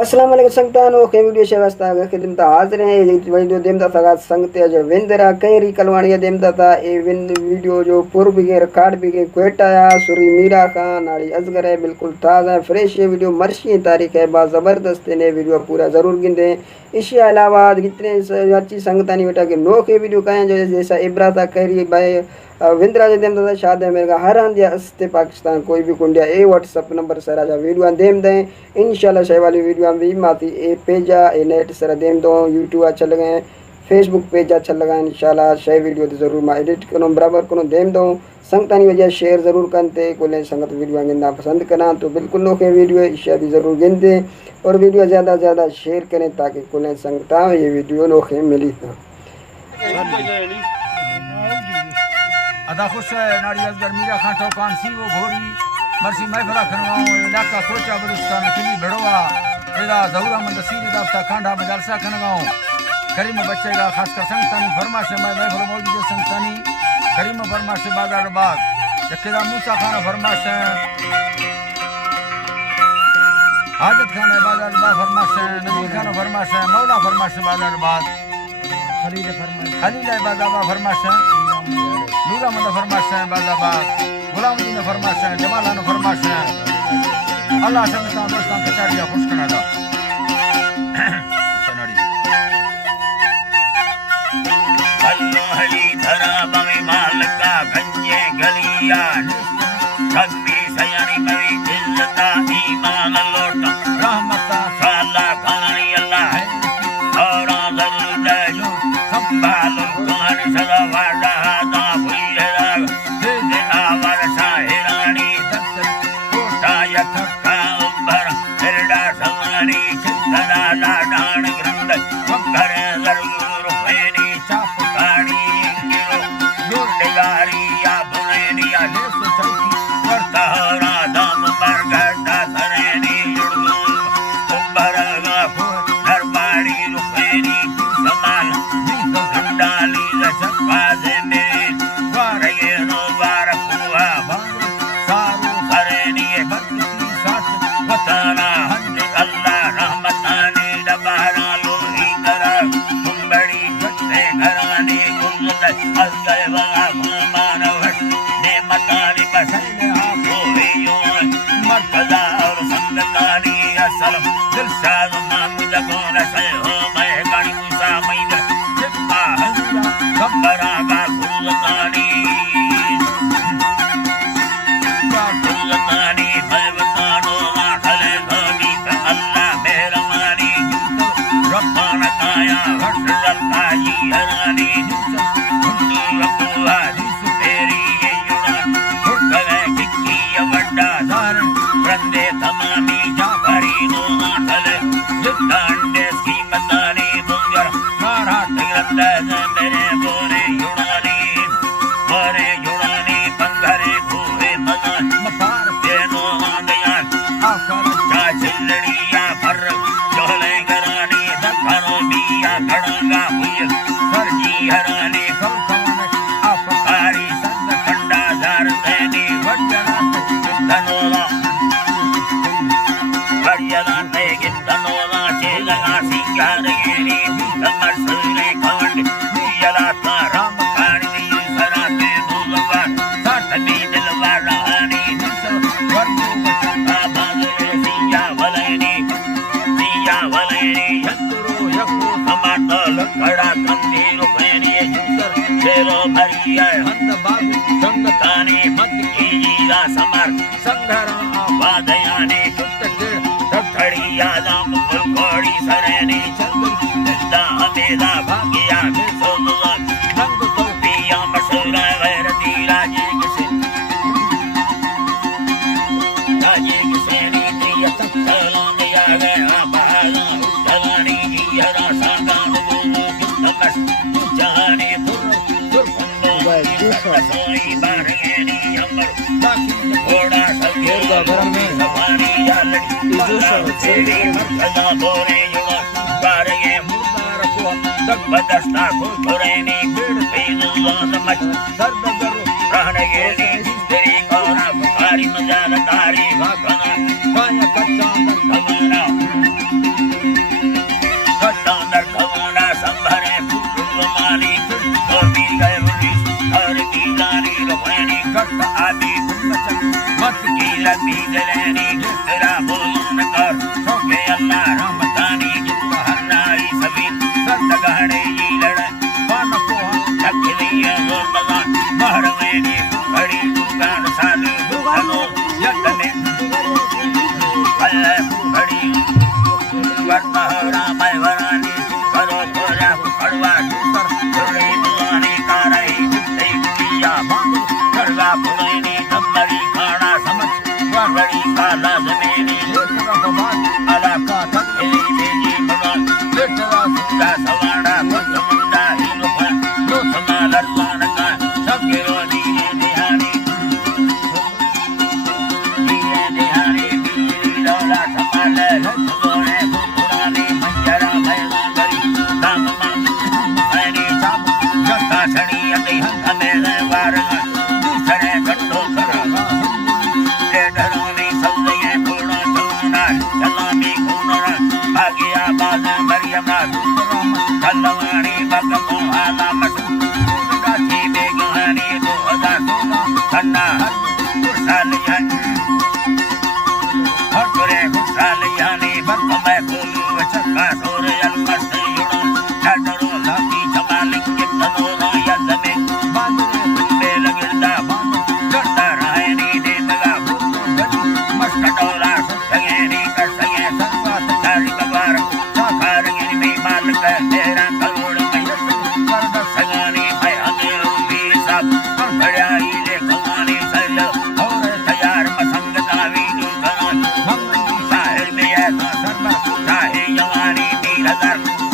अस्सलाम वालेकुम संगतान okay video शेवस्ता अगर के दिन हाजिर हैं ये वीडियो देमदा था संगते जो विंदरा कैरी कलवाणिया देमदा था ये वीडियो जो पूर्व के रिकॉर्ड भी के क्वेटा सुरी मीरा खान नाड़ी अजगर है बिल्कुल ताज़ा है फ्रेश ये वीडियो मर्शी तारीख है बात ज़बरदस्त ने वीडियो पूरा ज़रूर गिनते इसके अलावा जितने अच्छी संगतानी बेटा के नोखे वीडियो कहें जो जैसा इब्रा था कैरी भाई विंद्रा जो देम दादा शाद है मेरे हर आंदिया अस्ते पाकिस्तान कोई भी कुंडिया ए व्हाट्सअप नंबर सर आजा वीडियो देम दें इंशाल्लाह शे वाली वीडियो भी माती ए पेजा ए नेट सर देम दो यूट्यूब अच्छा लगे फेसबुक पेज अच्छा लगा इंशाल्लाह शे वीडियो तो जरूर मैं एडिट करूँ बराबर करूँ देम दो संगतानी वजह शेयर ज़रूर करते कोई संगत वीडियो गिनना पसंद करना तो बिल्कुल नोखे वीडियो ईशा भी ज़रूर गिनते और वीडियो ज़्यादा से ज़्यादा शेयर करें ताकि कोई संगता ये वीडियो नोखे मिली था अदा खुश है नाड़ी अजगर मीरा खान टोकान सी वो घोड़ी मरसी महफला खनवाओ इलाका कोचा बलुस्तान किली भड़वा एदा जहूरा मंद सीरी दाफ्ता कांडा में जलसा खनवाओ करीम बच्चेगा खासकर संगतानी फरमाश में महफल मौजूद संगतानी करीम फरमाश बाजार बाग जकेदा मूसा खान फरमाश हाजत खान बाजार बाग फरमाश नबी खान फरमाश मौला फरमाश बाजार बाग खलील बाजार फरमाश नूरा मंद फरमाश है बाजाबाद गुलामुद्दीन फरमाश है जमालान फरमाश है अल्लाह संगता दोस्तां कचारिया खुश करना था सनड़ी अल्लाह हली धरा बमे मालका गंजे गलिया कभी सयानी मरी इज्जता ईमान लोटा रहमता साला खानी अल्लाह है और जरूर दो संभालो तुम्हारी सदा वादा वर्तहरा मैं वरानी करो खोजा खड़वा दूसर छोड़े बुआने का रही तेरी गुड़िया बंद खड़वा पुरैनी नंबरी खाना समझ वरड़ी का लाजमेनी अला का थकेली बेजी भगवान बेटरा सुंदा सवाड़ा कुछ मुंडा हिलो पर दो समा लड़वान का सब गिरो दिए दिहानी दिए दिहानी बीरी डोला समाले लोगोने पुरानी मंजरा भैया गरी दाम मैंने सब जता छड़ी अति हंग में वारगा दूसरे घंटों करा ले डरोनी सौदे पूर्ण चलना चलामी खूनरा भागिया बाज मरियमा दूसरा कलवाणी बगमो आला मट गाची बेगहानी 2016 कन्ना सालियान और तुरे सालियानी बक मैं कोलू चक्का सोरे अलमस्त युड़ा डरो लाकी जमालिक के तनोरा यद में बांधे बे लगदा बांध करता रायनी दे मगा मस्त डोला सगेनी कर सगे संवाद तारी बगार साकार गिरी में माल का तेरा करोड़ में कर सगानी भाई हमें भी सब बड़ाई ले कमाने सल और तैयार पसंद दावी दुकान मंगली साहिर में ऐसा सरबर चाहे जवानी 3000